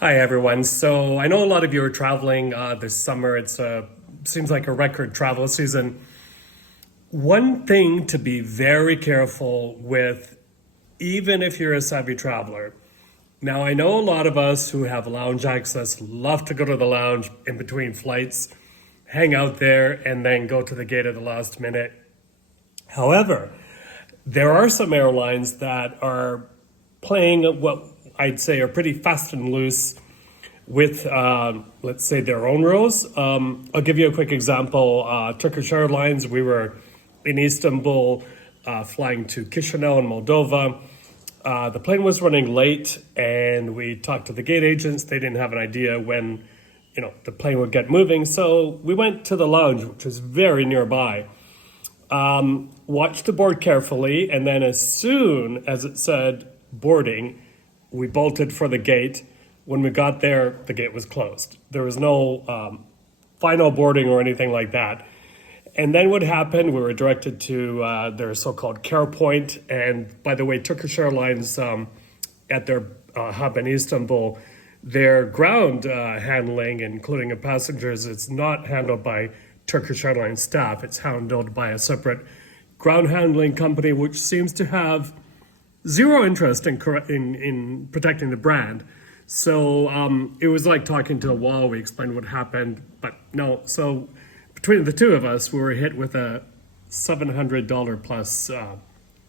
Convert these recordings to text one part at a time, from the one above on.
Hi everyone. So I know a lot of you are traveling this summer. It seems like a record travel season. One thing to be very careful with, even if you're a savvy traveler. Now I know a lot of us who have lounge access love to go to the lounge in between flights, hang out there, and then go to the gate at the last minute. However, there are some airlines that are playing what I'd say are pretty fast and loose with, let's say, their own rules. I'll give you a quick example. Turkish Airlines, we were in Istanbul flying to Chisinau in Moldova. The plane was running late and we talked to the gate agents. They didn't have an idea when, the plane would get moving. So we went to the lounge, which was very nearby. Watched the board carefully, and then as soon as it said boarding, we bolted for the gate. When we got there, the gate was closed. There was no final boarding or anything like that. And then what happened, we were directed to their so-called care point. And by the way, Turkish Airlines, at their hub in Istanbul, their ground handling, including of passengers, it's not handled by Turkish Airlines staff. It's handled by a separate ground handling company, which seems to have zero interest in protecting the brand. So it was like talking to a wall. We explained what happened, but no. So between the two of us, we were hit with a $700 plus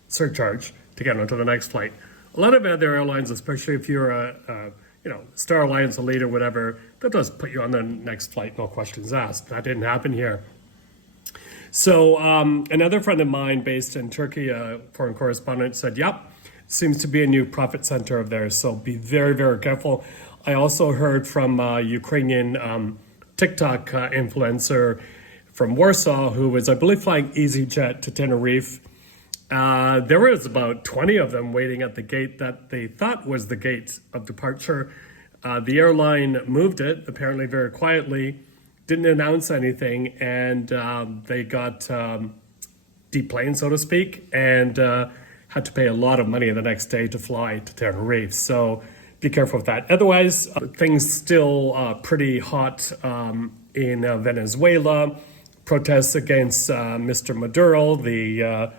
surcharge to get onto the next flight. A lot of other airlines, especially if you're a Star Alliance Elite or whatever, that does put you on the next flight, no questions asked. That didn't happen here. So another friend of mine based in Turkey, a foreign correspondent, said, yep, seems to be a new profit center of theirs. So be very, very careful. I also heard from a Ukrainian TikTok influencer from Warsaw, who was, I believe, flying EasyJet to Tenerife. There was about 20 of them waiting at the gate that they thought was the gate of departure. The airline moved it, apparently very quietly, didn't announce anything, and they got deplaned, so to speak, and had to pay a lot of money the next day to fly to Tenerife. So be careful with that. Otherwise, things still pretty hot in Venezuela. Protests against Mr. Maduro, the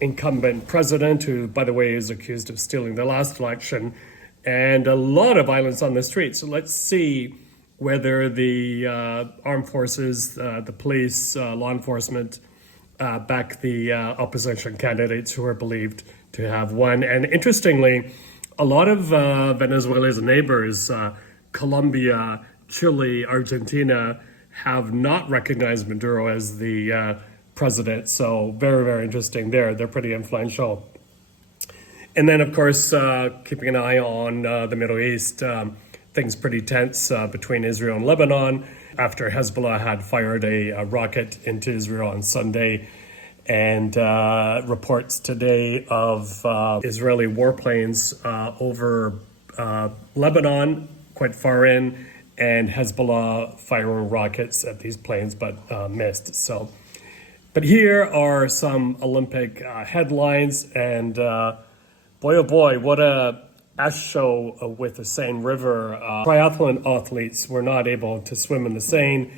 incumbent president, who, by the way, is accused of stealing the last election, and a lot of violence on the streets. So let's see whether the armed forces, the police, law enforcement, back the opposition candidates who are believed to have won. And interestingly, a lot of Venezuela's neighbors, Colombia, Chile, Argentina, have not recognized Maduro as the president. So very, very interesting there. They're pretty influential. And then, of course, keeping an eye on the Middle East, things pretty tense between Israel and Lebanon after Hezbollah had fired a rocket into Israel on Sunday. And reports today of Israeli warplanes over Lebanon, quite far in, and Hezbollah firing rockets at these planes, but missed. So, but here are some Olympic headlines, and boy, oh boy, what a ash show with the Seine River. Triathlon athletes were not able to swim in the Seine.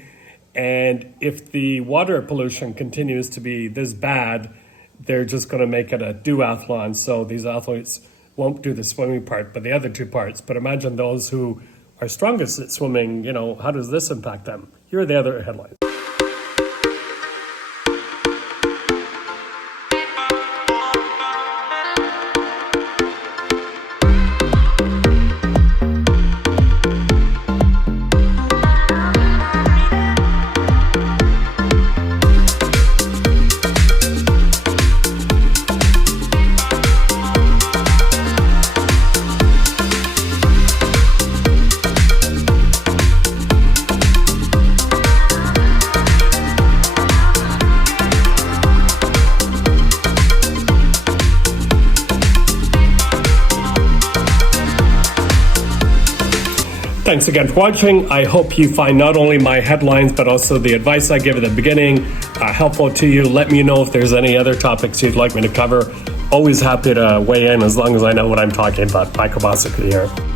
And if the water pollution continues to be this bad, they're just going to make it a duathlon. So these athletes won't do the swimming part, but the other two parts. But imagine those who are strongest at swimming, how does this impact them? Here are the other headlines. Thanks again for watching. I hope you find not only my headlines, but also the advice I give at the beginning helpful to you. Let me know if there's any other topics you'd like me to cover. Always happy to weigh in as long as I know what I'm talking about. Michael Bosicki here.